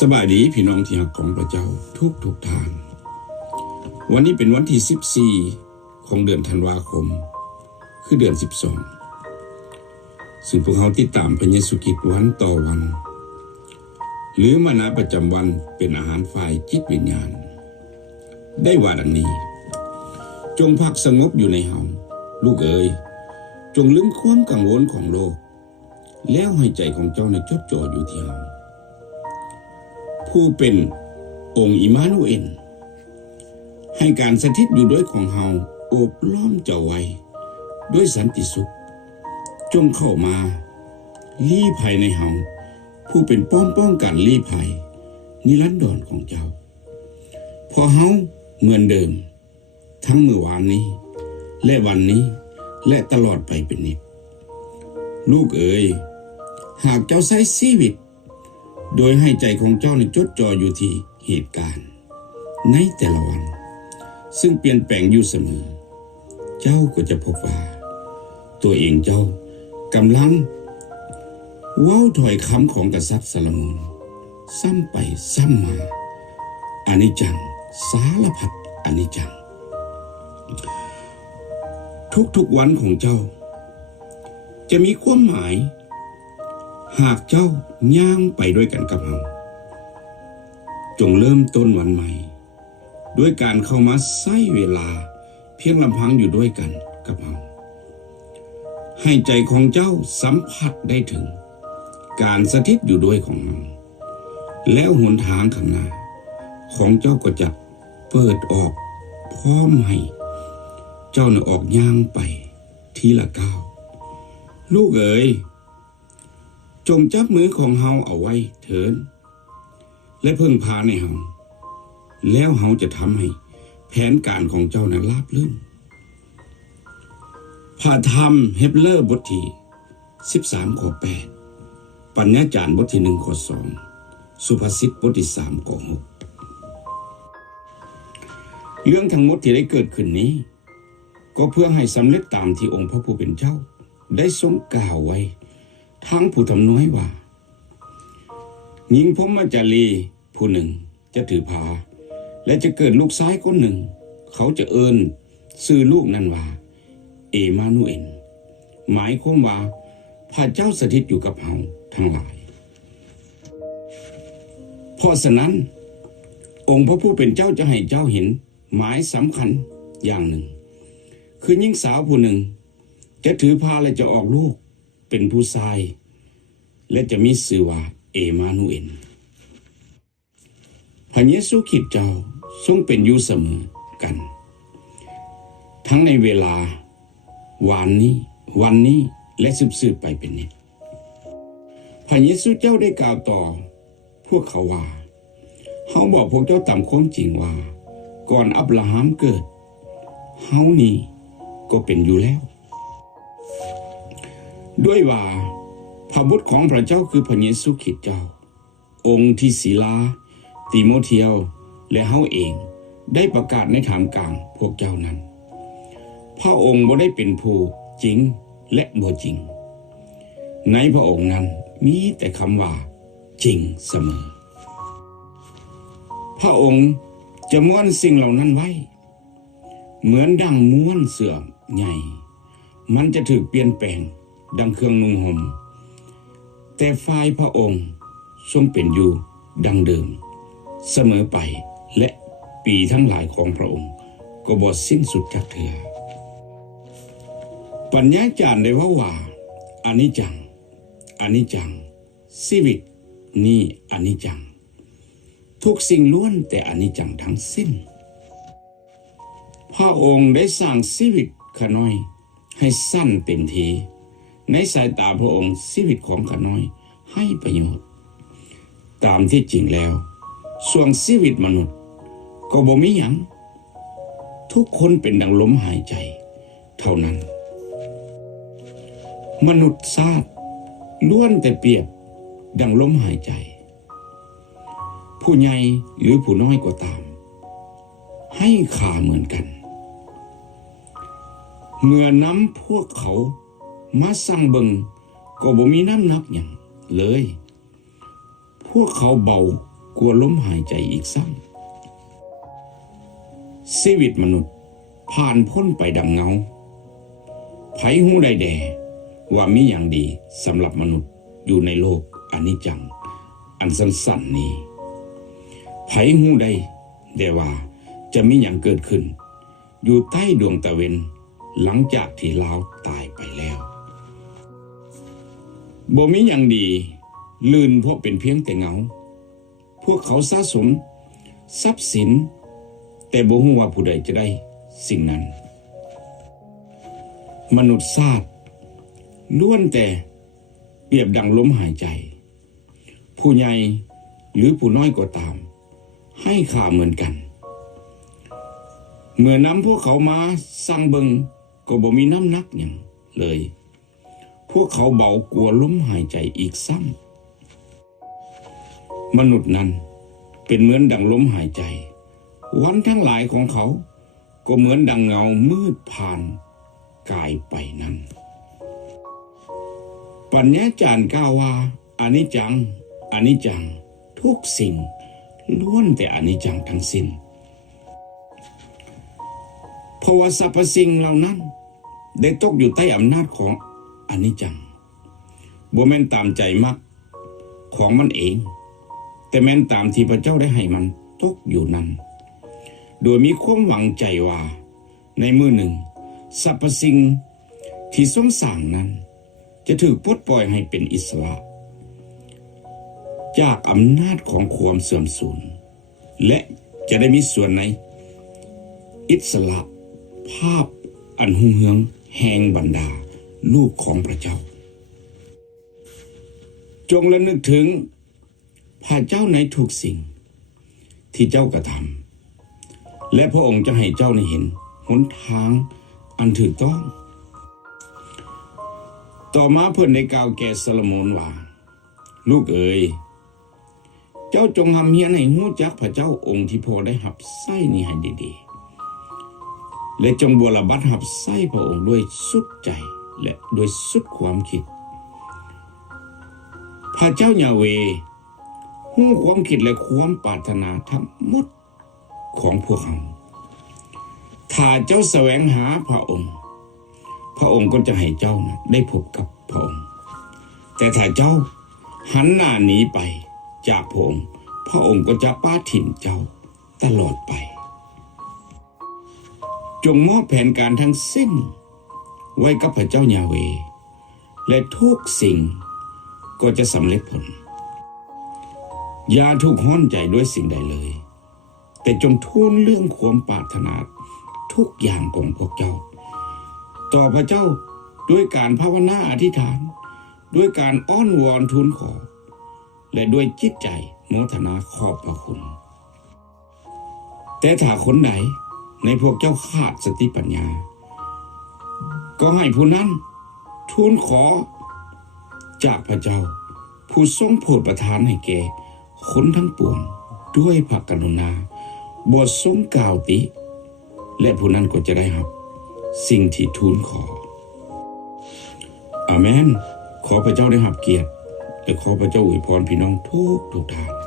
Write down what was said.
สบายดีพี่น้องที่รักของพระเจ้าทุกทานวันนี้เป็นวันที่14ของเดือนธันวาคมคือเดือน12ซึ่งพวกเราติดตามพระเยซูคริสต์วันต่อวันหรือมานะประจำวันเป็นอาหารฝ่ายจิตวิญญาณได้ว่าดังนี้จงพักสงบอยู่ในเฮาลูกเอ๋ยจงลืมความกังวลของโลกแล้วให้ใจของเจ้าจดจ่ออยู่ที่เฮาผู้เป็นองค์อิมานูเอลให้การสถิตอยู่ด้วยของเฮาโอบล้อมเจ้าไว้ด้วยสันติสุขจงเข้ามาลี้ภัยในเฮาผู้เป็นป้องกันลี้ภัยนิรันดรของเจ้าพอเฮาเหมือนเดิมทั้งเมื่อวานนี้และวันนี้และตลอดไปเป็นนิจลูกเอ๋ยหากเจ้าใช้ชีวิตโดยให้ใจของเจ้าจดจ่ออยู่ที่เหตุการณ์ในแต่ละวันซึ่งเปลี่ยนแปลงอยู่เสมอเจ้าก็จะพบว่าตัวเองเจ้ากำลังเว้าถ้อยคำของกษัตริย์ซาโลมอนซ้ำไปซ้ำมาอนิจจังสารพัดอนิจจังทุกวันของเจ้าจะมีความหมายหากเจ้าย่างไปด้วยกันกับเราจงเริ่มต้นวันใหม่ด้วยการเข้ามาใช้เวลาเพียงลำพังอยู่ด้วยกันกับเราให้ใจของเจ้าสัมผัสได้ถึงการสถิตอยู่ด้วยของเราแล้วหนทางข้างหน้าของเจ้าก็จะเปิดออกพร้อมให้เจ้าออกย่างไปทีละก้าวลูกเอ๋ยจงจับมือของเฮาเอาไว้เถิดและพึ่งพาในเฮาแล้วเฮาจะทำให้แผนการของเจ้าราบรื่นพระธรรมเฮบเรบทที่13ข้อ8ปัญญาจารย์บทที่1ข้อ2สุภาษิตบทที่3ข้อ6เรื่องทั้งหมดที่ได้เกิดขึ้นนี้ก็เพื่อให้สำเร็จตามที่องค์พระผู้เป็นเจ้าได้ทรงกล่าวไว้ทั้งผู้ทำน้อยว่าหญิงพรหมจารีผู้หนึ่งจะถือผ้าและจะเกิดลูกชายคนหนึ่งเขาจะเอิ้นชื่อลูกนั้นว่าเอมานูเอลหมายความว่าพระเจ้าสถิตอยู่กับเราทั้งหลายเพราะฉะนั้นองค์พระผู้เป็นเจ้าจะให้เจ้าเห็นหมายสำคัญอย่างหนึ่งคือหญิงสาวผู้หนึ่งจะถือผ้าและจะออกลูกเป็นผู้ชายและจะมีชื่อว่าเอมานูเอลพระเยซูคริสต์เจ้าทรงเป็นอยู่เสมอกันทั้งในเวลาวานนี้วันนี้และสืบไปเป็นนิจพระเยซูเจ้าได้กล่าวต่อพวกเขาว่าเฮาบอกพวกเจ้าตามความจริงว่าก่อนอับราฮัมเกิดเฮานี่ก็เป็นอยู่แล้วด้วยว่าพระบุตรของพระเจ้าคือพระเยซูคริสต์เจ้าองค์ที่ศิลาติโมเธียวและเฮาเองได้ประกาศในท่ามกลางพวกเจ้านั้นพระองค์บ่ได้เป็นผู้จริงและบ่จริงในพระองค์นั้นมีแต่คำว่าจริงเสมอพระองค์จะม้วนสิ่งเหล่านั้นไว้เหมือนดังม้วนเสื่อใหญ่มันจะถูกเปลี่ยนแปลงดังเครื่องนุ่งห่มแต่ฝ่ายพระองค์ทรงเป็นอยู่ดังเดิมเสมอไปและปีทั้งหลายของพระองค์ก็บ่สิ้นสุดจักเทื่อปัญญาจารย์ได้ว่าอนิจจังอนิจจังชีวิตนี่อนิจจังทุกสิ่งล้วนแต่อนิจจังทั้งสิ้นพระองค์ได้สร้างชีวิตข้าน้อยให้สั้นเต็มทีในสายตาพระองค์ชีวิตของข้าน้อยให้ประโยชน์ตามที่จริงแล้วส่วนชีวิตมนุษย์ก็บ่มีหยังทุกคนเป็นดังลมหายใจเท่านั้นมนุษย์ชาติล้วนแต่เปรียบดังลมหายใจผู้ใหญ่หรือผู้น้อยก็ตามให้ค่าเหมือนกันเมื่อนำพวกเขามาสั่งเบิงก็บ่มีน้ำหนักหยังเลยพวกเขาเบา กลัวล้มหายใจอีกซ้ำชีวิตมนุษย์ผ่านพ้นไปดังเงาไผหูใดแด่ว่ามีอย่างดีสำหรับมนุษย์อยู่ในโลกอนิจจังอันสั้นๆนี้ไผหูใดแด่ว่าจะมีอย่างเกิดขึ้นอยู่ใต้ดวงตะเวนหลังจากที่เราตายไปแล้วบ่มีอย่างดีลื่นเพราะเป็นเพียงแต่เงาพวกเขาสะสมทรัพย์สินแต่บ่ฮู้ว่าผู้ใดจะได้สิ่งนั้นมนุษย์ชาติล้วนแต่เปรียบดังลมหายใจผู้ใหญ่หรือผู้น้อยก็ตามให้ค่าเหมือนกันเมื่อนำพวกเขามาสั่งเบิงก็บ่มีน้ำหนักหยังเลยพวกเขาเบากลัวลมหายใจอีกซ้ำมนุษย์นั้นเป็นเหมือนดังลมหายใจวันทั้งหลายของเขาก็เหมือนดังเงามืดผ่านกายไปนั้นปัญญาจารย์กล่าวว่าอนิจจังอนิจจังทุกสิ่งล้วนแต่อนิจจังทั้งสิ้นเพราะว่าสรรพสิ่งเหล่านั้นได้ตกอยู่ใต้อำนาจของอนิจจังบ่แม่นตามใจมักของมันเองแต่แม่นตามที่พระเจ้าได้ให้มันตกอยู่นั้นโดยมีความหวังใจว่าในมื้อหนึ่งสรรพสิ่งที่ทรงสร้างนั้นจะถูกปลดปล่อยให้เป็นอิสระจากอำนาจของความเสื่อมสูญและจะได้มีส่วนในอิสระภาพอันหุ่งเหืองแห่งบรรดาลูกของพระเจ้าจงระลึกถึงพระเจ้าในทุกสิ่งที่เจ้ากระทำและพระองค์จะให้เจ้าได้เห็นหนทางอันถูกต้องต่อมาเพิ่นได้กล่าวแก่โซโลมอนว่าลูกเอ๋ยเจ้าจงหำเฮียนให้ฮู้จักพระเจ้าองค์ที่พอได้หับไส้นี้ให้ดีๆและจงบวรบัตหับไส้พระองค์ด้วยสุดใจและด้วยสุดความคิดพระเจ้ายาเวห์ฮู้ความคิดและความปรารถนาทั้งหมดของพวกเขาถ้าเจ้าแสวงหาพระองค์พระองค์ก็จะให้เจ้านะได้พบกับพระองค์แต่ถ้าเจ้าหันหน้าหนีไปจากพระองค์พระองค์ก็จะป้าถิ่นเจ้าตลอดไปจงมอบแผนการทั้งสิ้นไว้กับพระเจ้ายาเวห์และทุกสิ่งก็จะสำเร็จผลอย่าถูกห้อนใจด้วยสิ่งใดเลยแต่จงทูลเรื่องความปรารถนาทุกอย่างของพวกเจ้าต่อพระเจ้าด้วยการภาวนาอธิษฐานด้วยการอ้อนวอนทูลขอและด้วยจิตใจโมทนาขอบพระคุณแต่ถ้าคนใดในพวกเจ้าขาดสติปัญญาก็ให้ผู้นั้นทูลขอจากพระเจ้าผู้ทรงโปรดประทานให้แก่คนทั้งปวงด้วยพระกรุณาบ่ทรงกล่าวติและผู้นั้นก็จะได้รับสิ่งที่ทูลขออาเมนขอพระเจ้าได้รับเกียรติและขอพระเจ้าอวยพรพี่น้องทุกท่าน